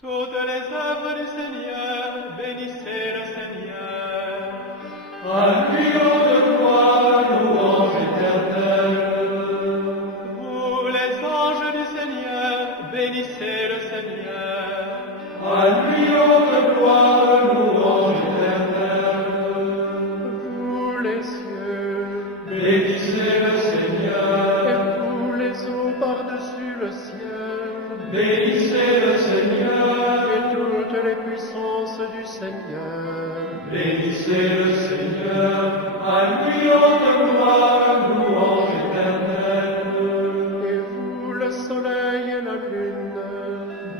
Toutes les œuvres du Seigneur, bénissez le Seigneur. À lui on de gloire, louange éternelle. Vous les anges du Seigneur, bénissez le Seigneur. À lui on de gloire, louange éternelle. Vous les cieux, Bénissez le Seigneur. et vous les eaux par-dessus le ciel, Bénissez le Seigneur. et toutes les puissances du Seigneur. Bénissez le Seigneur. À lui on de gloire, louange éternelle. Et vous, le soleil et la lune,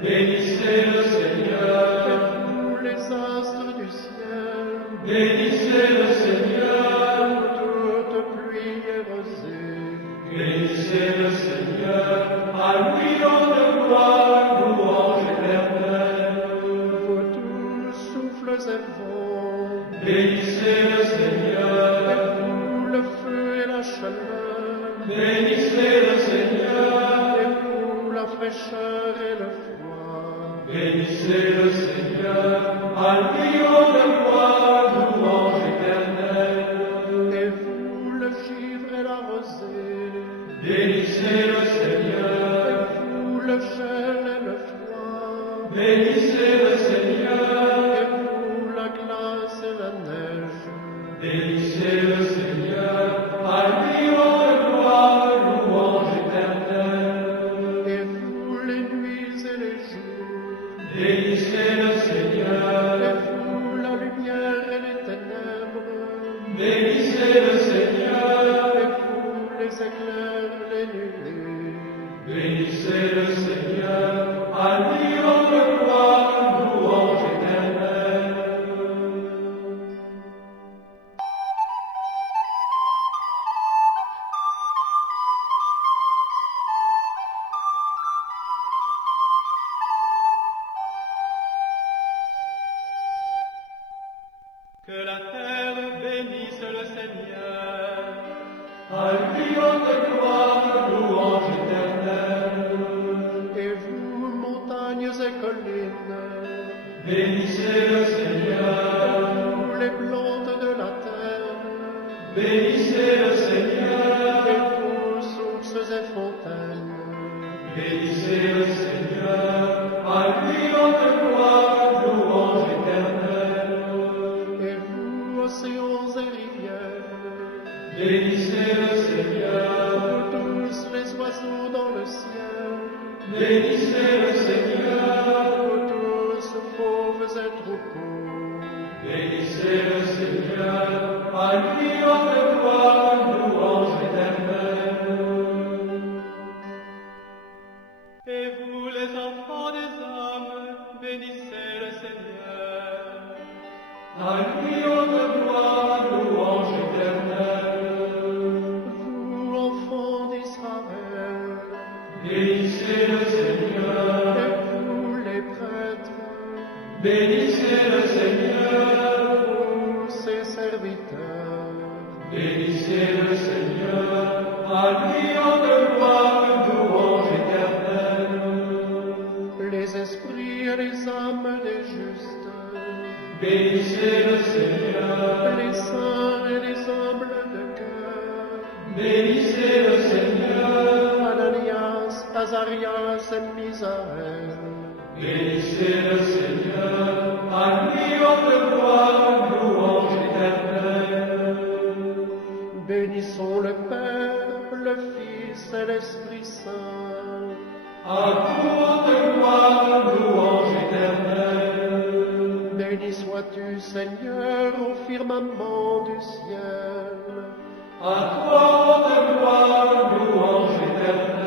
Bénissez le et Seigneur. vous, les astres du ciel, Bénissez le Seigneur. toute pluie et rosée. Bénissez le Seigneur. À lui on de gloire, louange éternelle. Vous tous, souffles et vents, Bénissez le Seigneur. et vous, le feu et la chaleur, Bénissez le Seigneur. et vous, la fraîcheur et le froid. Bénissez le Seigneur. À lui on de gloire, louange éternelle. Et vous, le givre et la rosée, Bénissez le et Seigneur. vous, le gel et le froid, Bénissez le Seigneur. et vous, la glace et la neige. Bénissez le Seigneur. À lui on de gloire, louange éternelle. Et vous, les nuits et les jours, Bénissez le et Seigneur. vous, la lumière et les ténèbres, Bénissez le Seigneur. et vous, les éclairs, les nuées. Bénissez le Seigneur. À lui on de gloire, louange éternelle. Que la terre bénisse le Seigneur. À lui on de gloire, louange éternelle. Et vous, montagnes et collines, Bénissez le Seigneur. vous, les plantes de la terre, Bénissez le et Seigneur. vous, sources et fontaines. Bénissez le Seigneur. À lui on de gloire, louange éternelle. Et vous, océans et rivières, Bénissez le Seigneur. vous tous les oiseaux dans le ciel, Bénissez le Seigneur. vous tous, fauves et troupeaux. Bénissez le Seigneur. À lui on de gloire, louange éternelle. Et vous, les enfants des hommes, bénissez le Seigneur. À lui on de gloire, louange éternelle. Vous, enfants d'Israël, Bénissez le Seigneur. et vous, les prêtres, Bénissez le Seigneur. vous, ses serviteurs. Bénissez le Seigneur. À lui on de gloire, louange éternelle. Les esprits et les âmes des justes, Bénissez le Seigneur. les saints et les humbles de cœur, Bénissez le Seigneur. Ananias, Azarias et Misaël, Bénissez le Seigneur. À lui on de gloire, louange éternelle. bénissons le Père, le Fils et l'Esprit Saint. À vous on de gloire, louange éternelle. Béni sois-tu, Seigneur, au firmament du ciel. À toi on de gloire, louange éternelle.